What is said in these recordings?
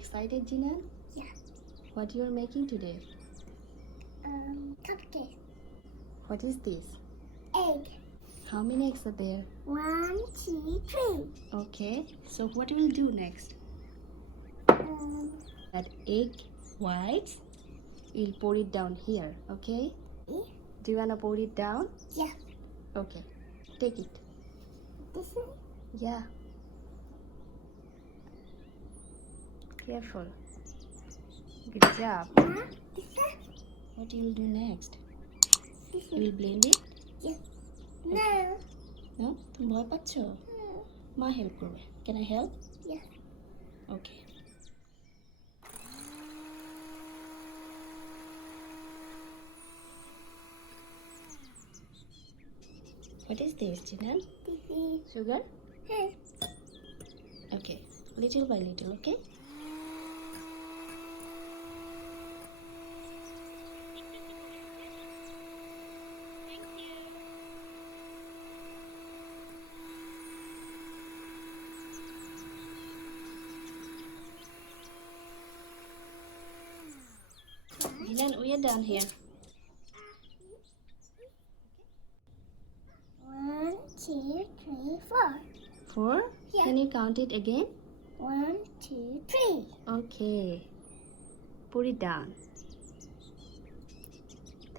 excited, Jinan? Yeah. What you are making today? Cupcake. What is this? Egg. How many eggs are there? 1, 2, 3. Okay, so what we'll do next? That egg whites, we'll pour it down here, okay? Yeah. Do you wanna pour it down? Yeah. Okay, take it. This is Yeah. Careful. Good job. this is What you will do next? this You will blend it? Yeah. No. No? তুমি ভয় পাচ্ছ? মা help করবে। Can I help? Yeah. Okay. What is this, Jinan? This is Sugar? huh. Okay. Little by little, okay? Jinan, we are done here. 1, 2, 3, 4. 4? Yeah. Can you count it again? 1, 2, 3. Okay. Put it down.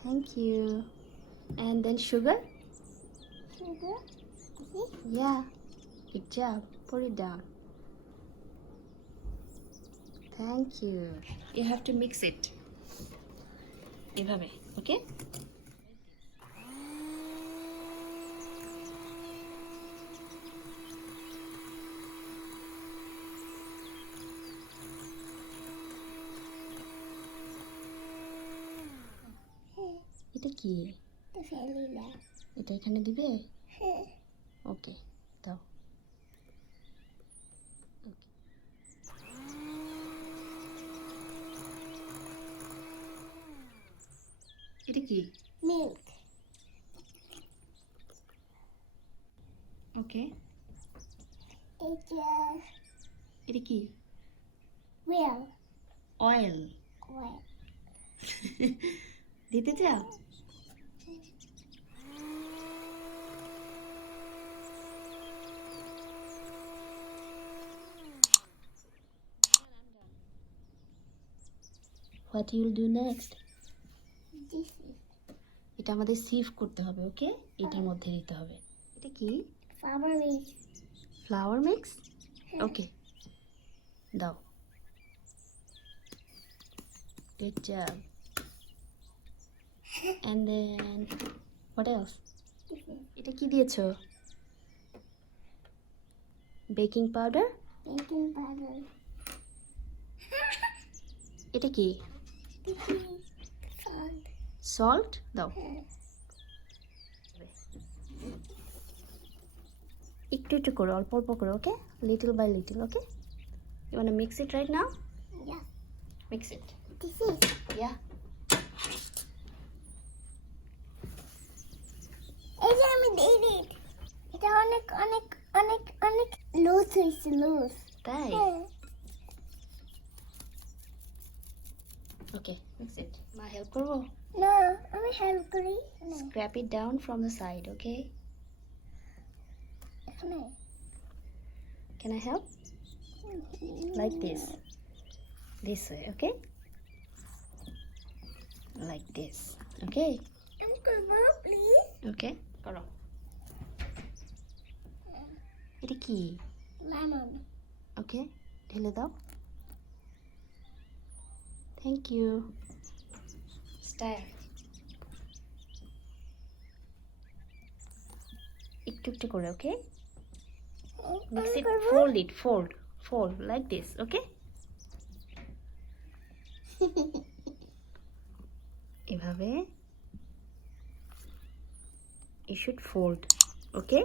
Thank you. And then sugar? Sugar. This is Yeah. Good job. Put it down. Thank you. You have to mix it. এভাবে, okay? এটা কি? the vanilla. এটা এখানে দিবে? Huh. ওকে, দাও। এটা কি? Milk. Okay. It's এটা কি? real oil. oil. দিতে চাও? What you'll do next? This is এটা আমাদের সিভ করতে হবে, ওকে? এটার মধ্যে দিতে হবে। এটা কি? flour mix. Flour mix? Okay, দাও। Good job. And then what else? This is এটা কি দিয়েছো? Baking powder? baking powder. এটা কি? This is salt. সল্ট? দাও। একটু একটু করো, অল্প অল্প করো, okay? Little by little, okay? You wanna mix it right now? Yeah. Mix it. This is Yeah. এই যে আমি দিই এটা অনেক অনেক অনেক অনেক লুজ হয়েছে লুজ তাই? হ্যাঁ Okay, mix it. মা হেল্প করবো? না আমি হেল্প করি না Scrape it down from the side, okay? এখানে Can I help? Like this. This way, okay? Like this. Okay? আমি করবো প্লিজ Okay? করো। এটা কি? Lemon Okay? ঢেলে দাও। Thank you. Stir. একটু একটু করে, okay? Mix it, fold it, fold like this, okay? এভাবে you should fold, okay?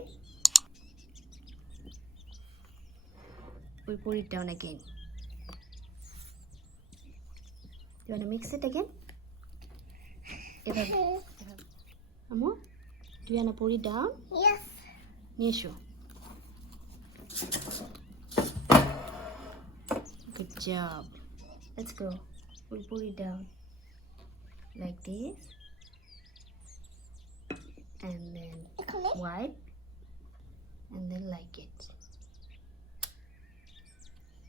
We put it down again. You want to mix it again? এভাবে আমু, do you want to pour it down? Yes. নিয়ে এসো। Good job. Let's go. We'll put it down like this, and then Click. white, and then like it.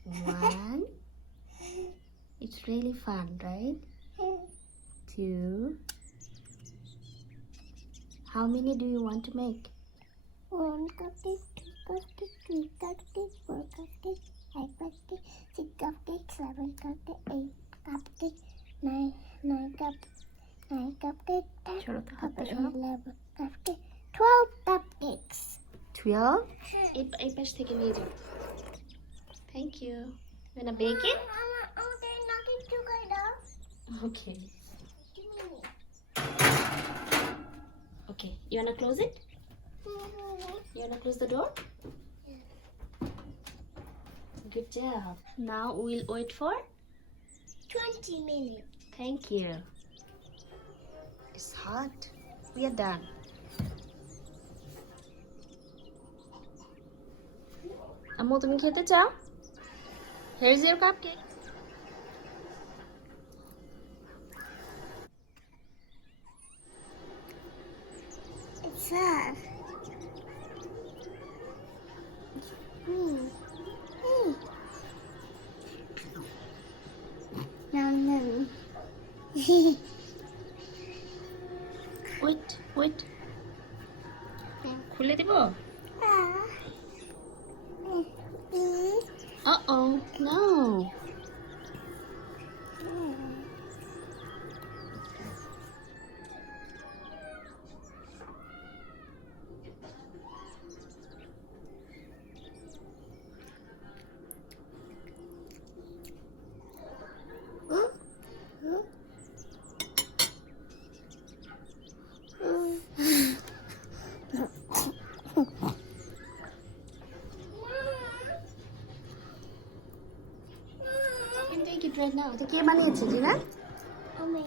1. It's really fun, right? 2. How many do you want to make? 1 cupcake, 2 cupcake, 3 cupcake, 4 cupcake, 5 cupcake, 6 cupcake, 7 cupcake, 8 cupcake, 9 cupcake, 10 Shut up, cupcake, shut up. 11 cupcake, 12 cupcakes. 12? এই পাশ থেকে নিয়ে যাও। Thank you. You wanna bake it? They're knocking together. Okay. Okay. You wanna close it? You wanna close the door? Good job. Now we'll wait for. 20 minutes. Thank you. It's hot. We are done. আম্মু তুমি খেতে চাও? Here's your cupcake. It's her. No. Wait. খুলে দিব? Uh-oh. No. You can take it right now. তো কে বানিয়েছে জিনা? Mommy.